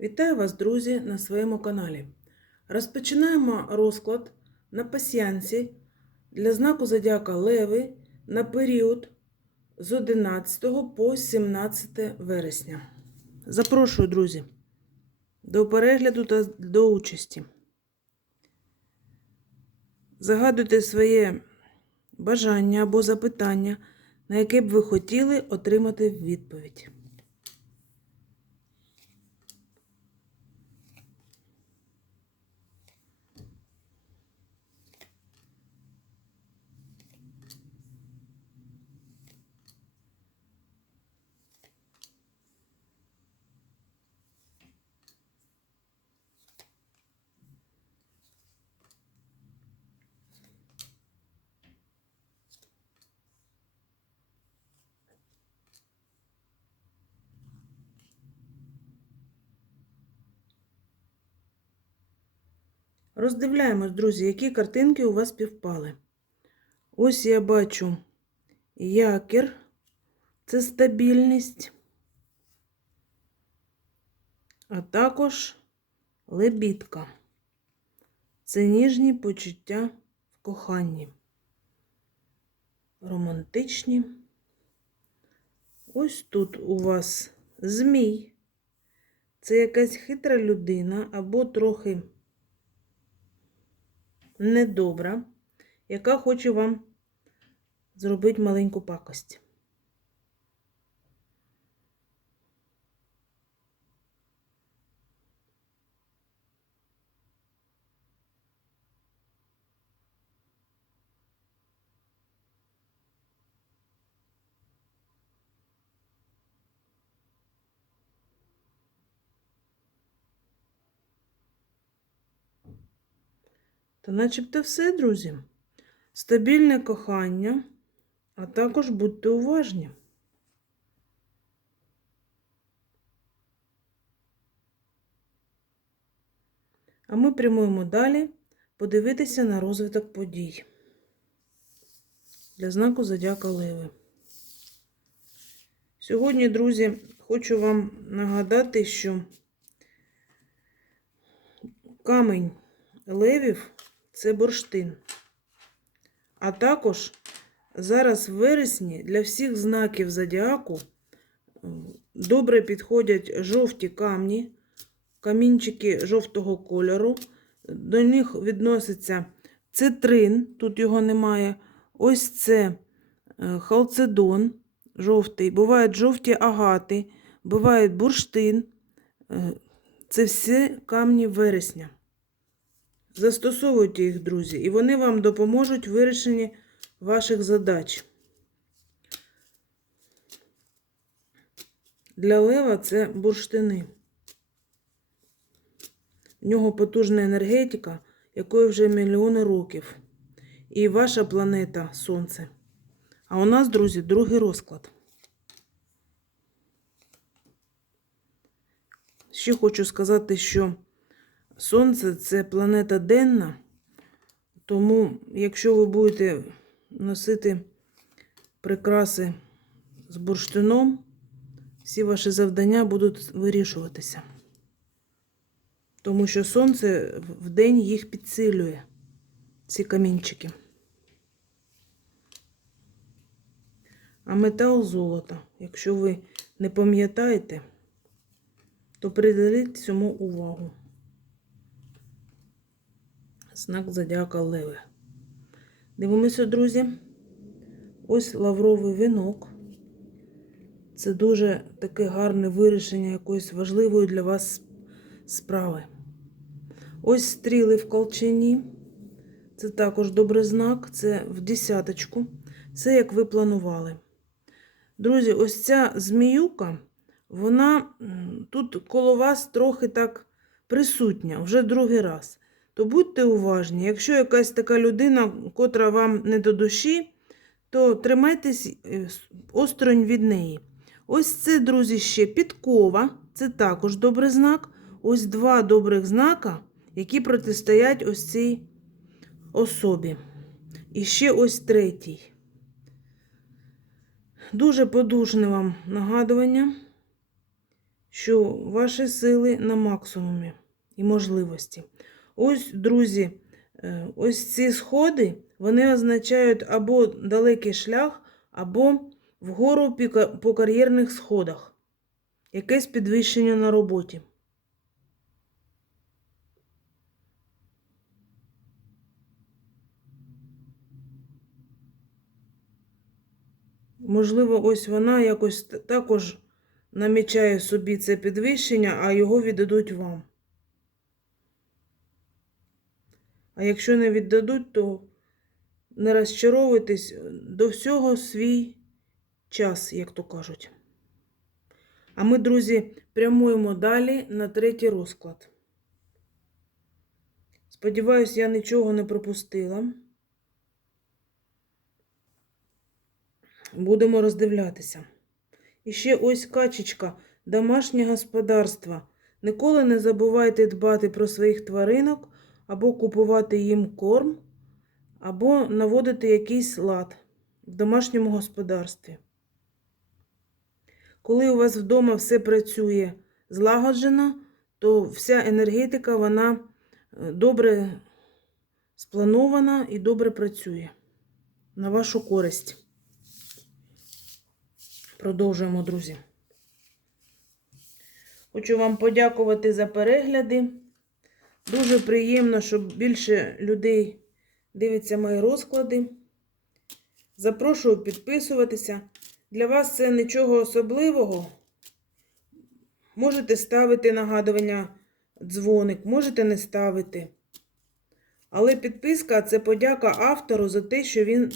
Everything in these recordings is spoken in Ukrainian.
Вітаю вас, друзі, на своєму каналі. Розпочинаємо розклад на пасіянці для знаку Зодіака Леви на період з 11 по 17 вересня. Запрошую, друзі, до перегляду та до участі. Загадуйте своє бажання або запитання, на яке б ви хотіли отримати відповідь. Роздивляємось, друзі, які картинки у вас співпали. Ось я бачу якір, це стабільність, а також лебідка. Це ніжні почуття в коханні. Романтичні. Ось тут у вас змій. Це якась хитра людина або трохи недобра, яка хоче вам зробити маленьку пакость. Та начебто все, друзі. Стабільне кохання, а також будьте уважні. А ми прямуємо далі подивитися на розвиток подій для знаку Зодіака Леви. Сьогодні, друзі, хочу вам нагадати, що камень левів це бурштин. А також зараз в вересні для всіх знаків зодіаку добре підходять жовті камні, камінчики жовтого кольору. До них відноситься цитрин, тут його немає. Ось це халцедон жовтий, бувають жовті агати, буває бурштин. Це всі камні вересня. Застосовуйте їх, друзі, і вони вам допоможуть в вирішенні ваших задач. Для лева це бурштини. В нього потужна енергетика, якої вже мільйони років. І ваша планета Сонце. А у нас, друзі, другий розклад. Ще хочу сказати, що Сонце це планета денна, тому, якщо ви будете носити прикраси з бурштином, всі ваші завдання будуть вирішуватися. Тому що сонце в день їх підсилює, ці камінчики. А метал золото, якщо ви не пам'ятаєте, то приділіть цьому увагу знак Зодіака Леви. Дивимося, друзі. Ось лавровий вінок. Це дуже таке гарне вирішення якоїсь важливої для вас справи. Ось стріли в колчині. Це також добрий знак, це в десяточку. Все, як ви планували. Друзі, ось ця зміюка, вона тут коло вас трохи так присутня, вже другий раз то будьте уважні. Якщо якась така людина, котра вам не до душі, то тримайтесь е, осторонь від неї. Ось це, друзі, ще підкова, це також добрий знак. Ось два добрих знака, які протистоять ось цій особі. І ще ось третій. Дуже подужне вам нагадування, що ваші сили на максимумі і можливості. Ось, друзі, е, ось ці сходи, вони означають або далекий шлях, або вгору по кар'єрних сходах. Якесь підвищення на роботі. Можливо, ось вона якось також намічає собі це підвищення, а його віддадуть вам. А якщо не віддадуть, то не розчаровуйтесь до всього свій час, як то кажуть. А ми, друзі, прямуємо далі на третій розклад. Сподіваюсь, я нічого не пропустила. Будемо роздивлятися. І ще ось качечка, домашнє господарство. Ніколи не забувайте дбати про своїх тваринок, або купувати їм корм, або наводити якийсь лад в домашньому господарстві. Коли у вас вдома все працює злагоджено, то вся енергетика вона е, добре спланована і добре працює на вашу користь. Продовжуємо, друзі. Хочу вам подякувати за перегляди. Дуже приємно, що більше людей дивиться мої розклади. Запрошую підписуватися. Для вас це нічого особливого. Можете ставити нагадування дзвоник, можете не ставити. Але підписка це подяка автору за те, що він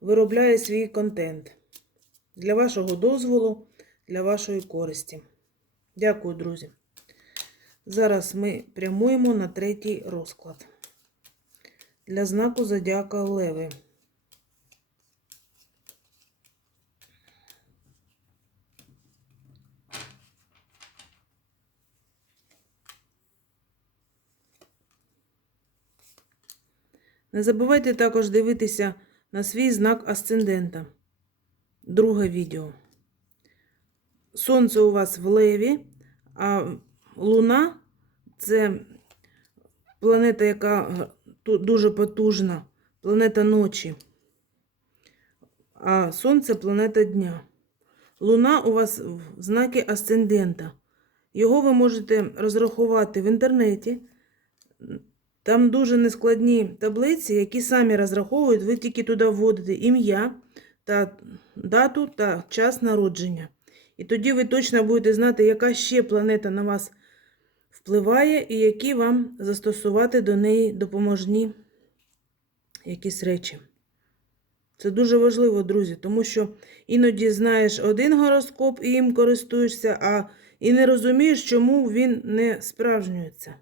виробляє свій контент. Для вашого дозволу, для вашої користі. Дякую, друзі. Зараз ми прямуємо на третій розклад. Для знаку Зодіака Леви. Не забувайте також дивитися на свій знак асцендента. Друге відео. Сонце у вас в леві, а Луна це планета, яка дуже потужна, планета ночі. А Сонце планета дня. Луна у вас в знакі асцендента. Його ви можете розрахувати в інтернеті. Там дуже нескладні таблиці, які самі розраховують, ви тільки туди вводите ім'я та дату та час народження. І тоді ви точно будете знати, яка ще планета на вас впливає і які вам застосувати до неї допоможні якісь речі. Це дуже важливо, друзі, тому що іноді знаєш один гороскоп і їм користуєшся, а і не розумієш, чому він не справжнюється.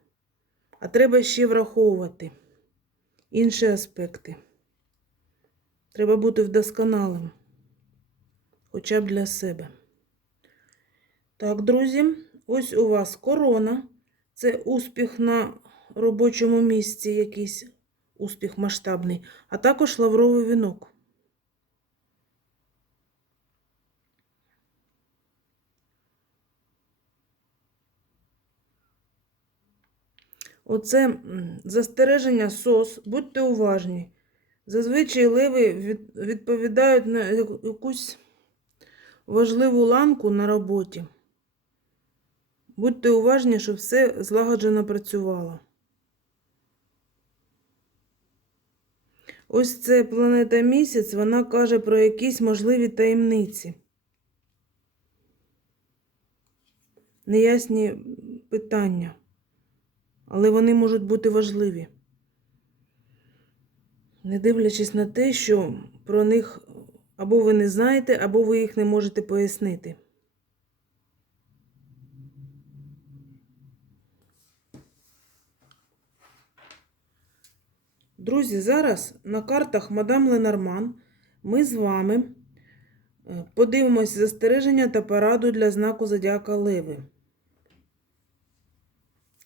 А треба ще враховувати інші аспекти. Треба бути вдосконалим, хоча б для себе. Так, друзі, ось у вас корона. Це успіх на робочому місці, якийсь успіх масштабний, а також лавровий вінок. Оце застереження СОС, будьте уважні. Зазвичай від- відповідають на якусь важливу ланку на роботі. Будьте уважні, щоб все злагоджено працювало. Ось це планета місяць, вона каже про якісь можливі таємниці. Неясні питання, але вони можуть бути важливі. Не дивлячись на те, що про них або ви не знаєте, або ви їх не можете пояснити. Друзі, зараз на картах Мадам Ленорман ми з вами е, подивимось застереження та пораду для знаку Зодіака Леви.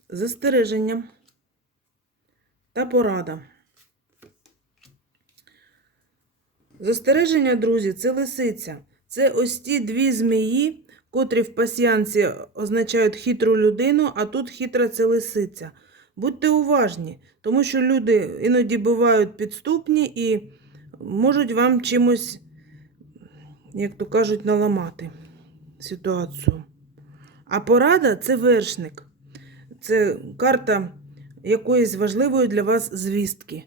Застереження та порада. Застереження, друзі, це лисиця. Це ось ті дві змії, котрі в пасіянці означають хитру людину, а тут хитра це лисиця. Будьте уважні, тому що люди іноді бувають підступні і можуть вам чимось, як то кажуть, наламати ситуацію. А порада це вершник. Це карта якоїсь важливої для вас звістки.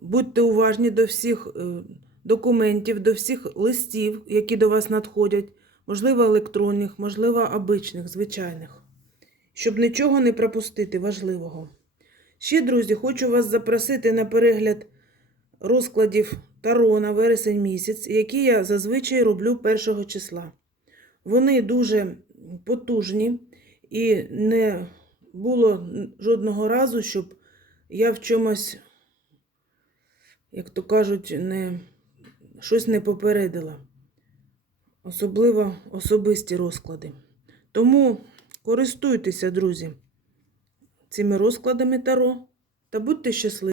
Будьте уважні до всіх е, документів, до всіх листів, які до вас надходять, можливо, електронних, можливо, обичних, звичайних, щоб нічого не пропустити важливого. Ще, друзі, хочу вас запросити на перегляд розкладів Таро на вересень місяць, які я зазвичай роблю 1 числа. Вони дуже потужні і не було жодного разу, щоб я в чомусь, як то кажуть, не, щось не попередила. Особливо особисті розклади. Тому користуйтеся, друзі, цими розкладами Таро та будьте щасливі.